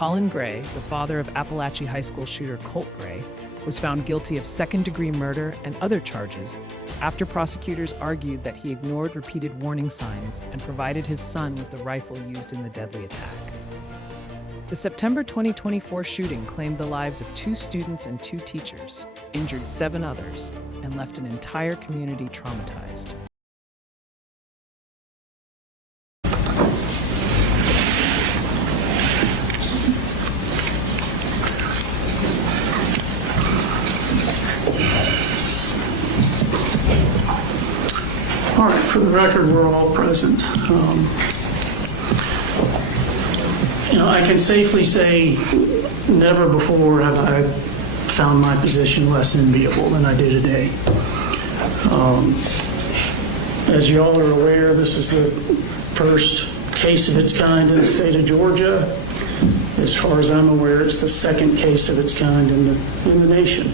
Colt Gray, the father of Apalachee High School shooter Colt Gray, was found guilty of second-degree murder and other charges after prosecutors argued that he ignored repeated warning signs and provided his son with the rifle used in the deadly attack. The September 2024 shooting claimed the lives of 2 students and 2 teachers, injured 7 others, and left an entire community traumatized. All right, for the record, we're all present. I can safely say never before have I found my position less enviable than I do today. As you all are aware, this is the first case of its kind in the state of Georgia. As far as I'm aware, it's the second case of its kind in the nation.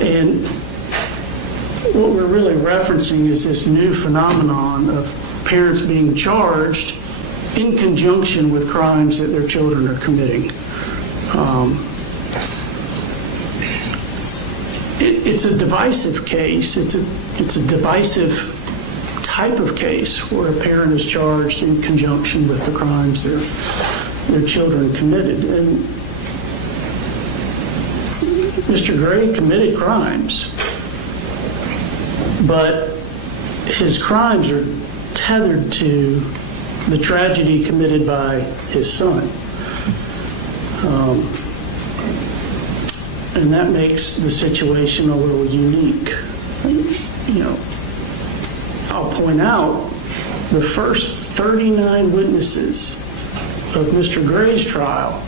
And what we're really referencing is this new phenomenon of parents being charged in conjunction with crimes that their children are committing. It's a divisive case. It's a divisive type of case where a parent is charged in conjunction with the crimes their children committed. And Mr. Gray committed crimes, but his crimes are tethered to the tragedy committed by his son. And that makes the situation a little unique. I'll point out the first 39 witnesses of Mr. Gray's trial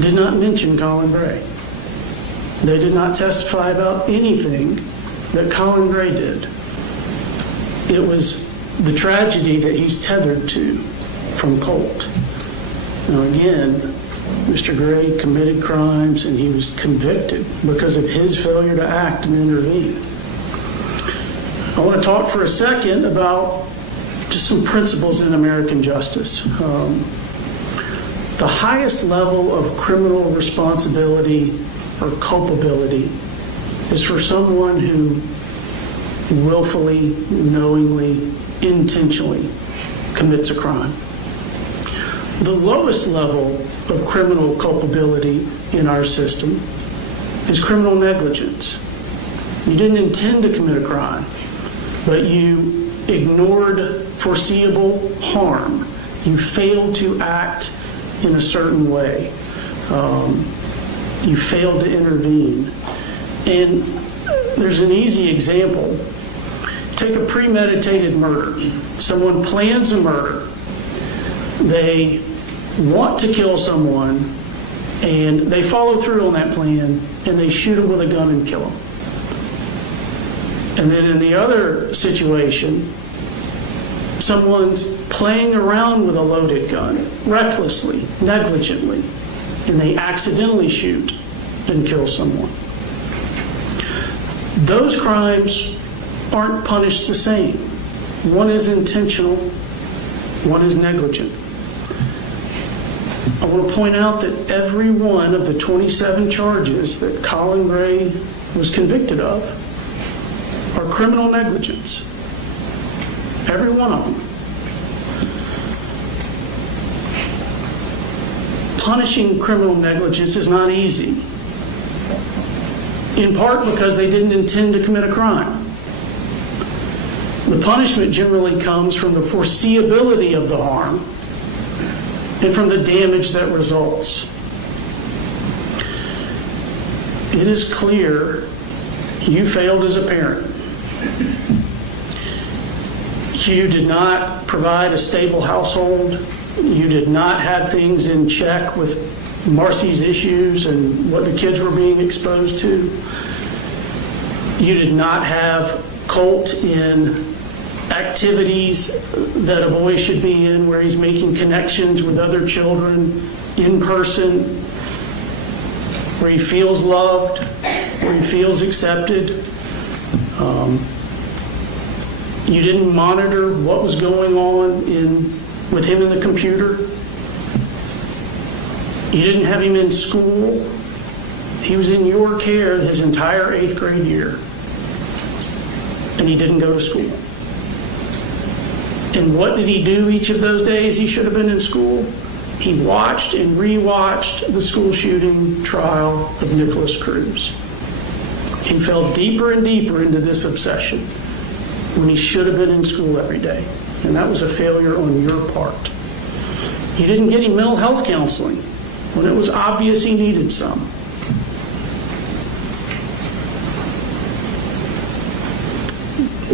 did not mention Colt Gray. They did not testify about anything that Colt Gray did. It was the tragedy that he's tethered to from Colt. Now again, Mr. Gray committed crimes and he was convicted because of his failure to act and intervene. I want to talk for a second about just some principles in American justice. The highest level of criminal responsibility or culpability is for someone who willfully, knowingly, intentionally commits a crime. The lowest level of criminal culpability in our system is criminal negligence. You didn't intend to commit a crime, but you ignored foreseeable harm. You failed to act in a certain way. You failed to intervene. And there's an easy example. Take a premeditated murder. Someone plans a murder. They want to kill someone, and they follow through on that plan, and they shoot him with a gun and kill him. And then in the other situation, someone's playing around with a loaded gun, recklessly, negligently, and they accidentally shoot and kill someone. Those crimes aren't punished the same. One is intentional, one is negligent. I want to point out that every one of the 27 charges that Colt Gray was convicted of are criminal negligence. Every one of them. Punishing criminal negligence is not easy, in part because they didn't intend to commit a crime. The punishment generally comes from the foreseeability of the harm and from the damage that results. It is clear you failed as a parent. You did not provide a stable household. You did not have things in check with Marcy's issues and what the kids were being exposed to. You did not have Colt in activities that a boy should be in, where he's making connections with other children in person, where he feels loved, where he feels accepted. You didn't monitor what was going on with him in the computer. You didn't have him in school. He was in your care his entire 8th grade year. And he didn't go to school. And what did he do each of those days he should have been in school? He watched and rewatched the school shooting trial of Nicholas Cruz. He fell deeper and deeper into this obsession when he should have been in school every day. And that was a failure on your part. You didn't get him mental health counseling when it was obvious he needed some.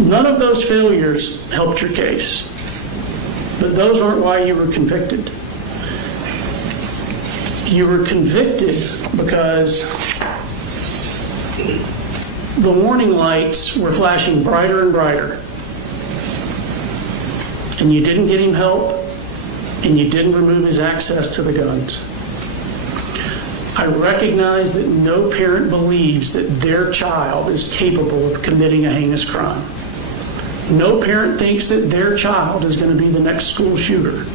None of those failures helped your case, but those aren't why you were convicted. You were convicted because the warning lights were flashing brighter and brighter, and you didn't get him help, and you didn't remove his access to the guns. I recognize that no parent believes that their child is capable of committing a heinous crime. No parent thinks that their child is going to be the next school shooter.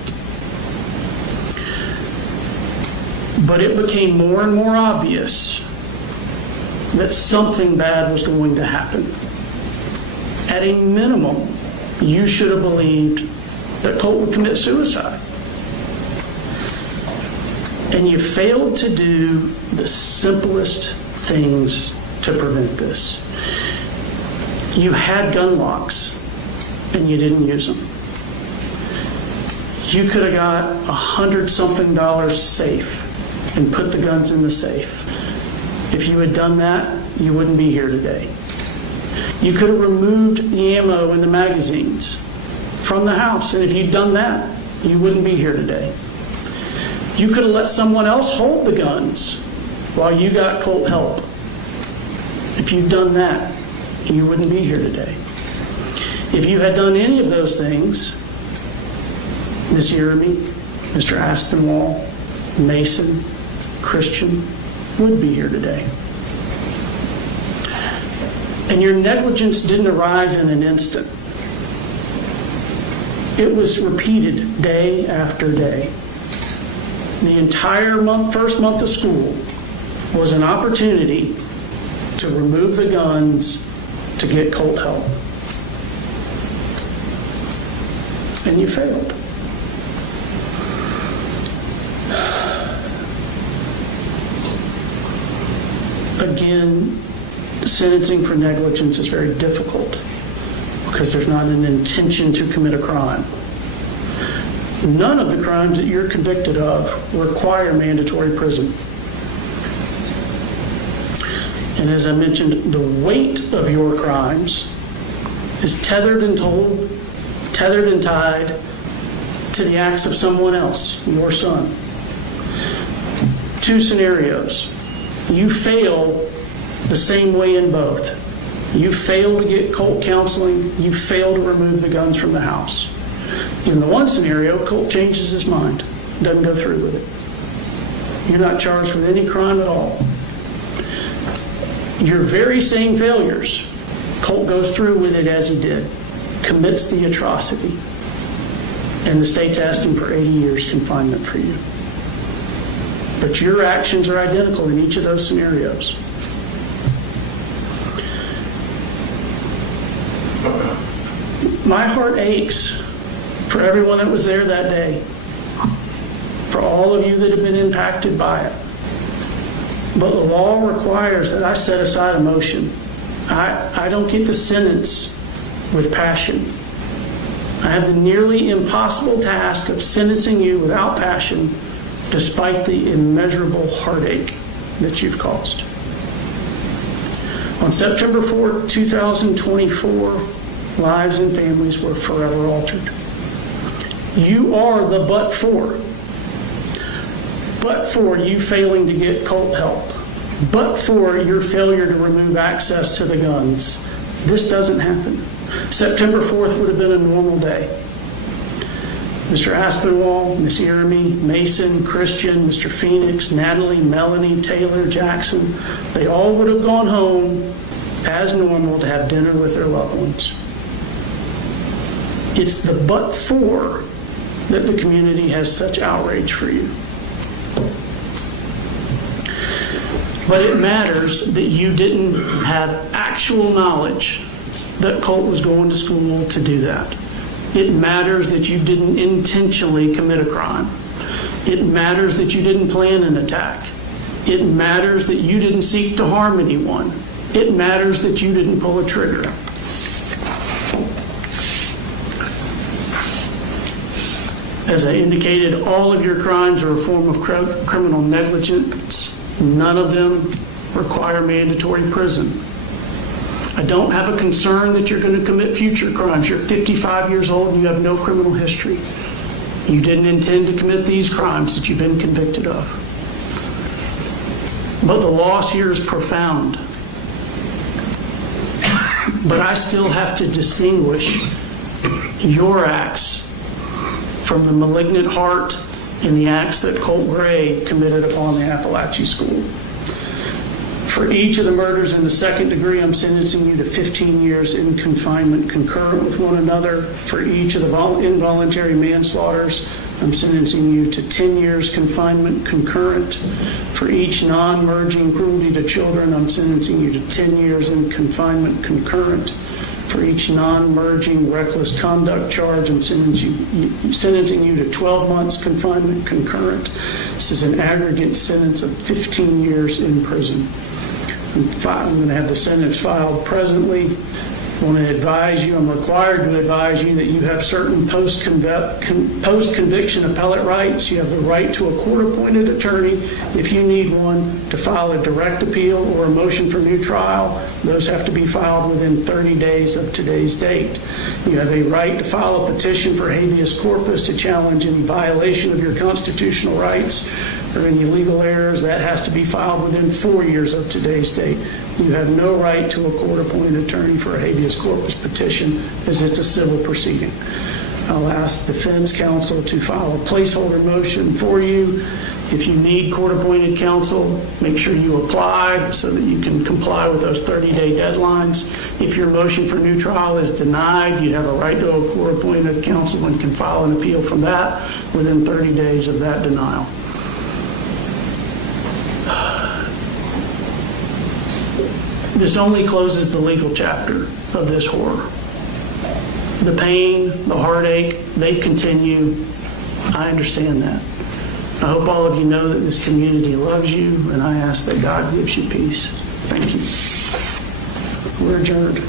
But it became more and more obvious that something bad was going to happen. At a minimum, you should have believed that Colt would commit suicide. And you failed to do the simplest things to prevent this. You had gun locks, and you didn't use them. You could have got $100-something safe and put the guns in the safe. If you had done that, you wouldn't be here today. You could have removed the ammo and the magazines from the house, and if you'd done that, you wouldn't be here today. You could have let someone else hold the guns while you got Colt help. If you'd done that, you wouldn't be here today. If you had done any of those things, Miss Yeremy, Mr. Aspinwall, Mason, Christian would be here today. And your negligence didn't arise in an instant. It was repeated day after day. The entire first month of school was an opportunity to remove the guns to get Colt help. And you failed. Again, sentencing for negligence is very difficult because there's not an intention to commit a crime. None of the crimes that you're convicted of require mandatory prison. And as I mentioned, the weight of your crimes is tethered and tied to the acts of someone else, your son. Two scenarios. You fail the same way in both. You fail to get Colt counseling. You fail to remove the guns from the house. In the one scenario, Colt changes his mind, doesn't go through with it. You're not charged with any crime at all. Your very same failures, Colt goes through with it as he did, commits the atrocity, and the state's asking for 80 years confinement for you. But your actions are identical in each of those scenarios. My heart aches for everyone that was there that day, for all of you that have been impacted by it. But the law requires that I set aside emotion. I don't get to sentence with passion. I have the nearly impossible task of sentencing you without passion, despite the immeasurable heartache that you've caused. On September 4, 2024, lives and families were forever altered. You are the but for you failing to get Colt help, but for your failure to remove access to the guns, this doesn't happen. September 4th would have been a normal day. Mr. Aspinwall, Miss Yeremy, Mason, Christian, Mr. Phoenix, Natalie, Melanie, Taylor, Jackson, they all would have gone home as normal to have dinner with their loved ones. It's the but for that the community has such outrage for you. But it matters that you didn't have actual knowledge that Colt was going to school to do that. It matters that you didn't intentionally commit a crime. It matters that you didn't plan an attack. It matters that you didn't seek to harm anyone. It matters that you didn't pull a trigger. As I indicated, all of your crimes are a form of criminal negligence. None of them require mandatory prison. I don't have a concern that you're going to commit future crimes. You're 55 years old and you have no criminal history. You didn't intend to commit these crimes that you've been convicted of. But the loss here is profound. But I still have to distinguish your acts from the malignant heart and the acts that Colt Gray committed upon the Apalachee School. For each of the murders in the second degree, I'm sentencing you to 15 years in confinement concurrent with one another. For each of the involuntary manslaughters, I'm sentencing you to 10 years confinement concurrent. For each non-merging cruelty to children, I'm sentencing you to 10 years in confinement concurrent. For each non-merging reckless conduct charge, I'm sentencing you to 12 months confinement concurrent. This is an aggregate sentence of 15 years in prison. I'm going to have the sentence filed presently. I want to advise you, I'm required to advise you that you have certain post-conviction appellate rights. You have the right to a court-appointed attorney if you need one, to file a direct appeal or a motion for new trial. Those have to be filed within 30 days of today's date. You have a right to file a petition for habeas corpus to challenge any violation of your constitutional rights or any legal errors. That has to be filed within 4 years of today's date. You have no right to a court-appointed attorney for a habeas corpus petition, as it's a civil proceeding. I'll ask defense counsel to file a placeholder motion for you. If you need court-appointed counsel, make sure you apply so that you can comply with those 30-day deadlines. If your motion for new trial is denied, you have a right to a court-appointed counsel and can file an appeal from that within 30 days of that denial. This only closes the legal chapter of this horror. The pain, the heartache, they continue. I understand that. I hope all of you know that this community loves you, and I ask that God gives you peace. Thank you. We're adjourned.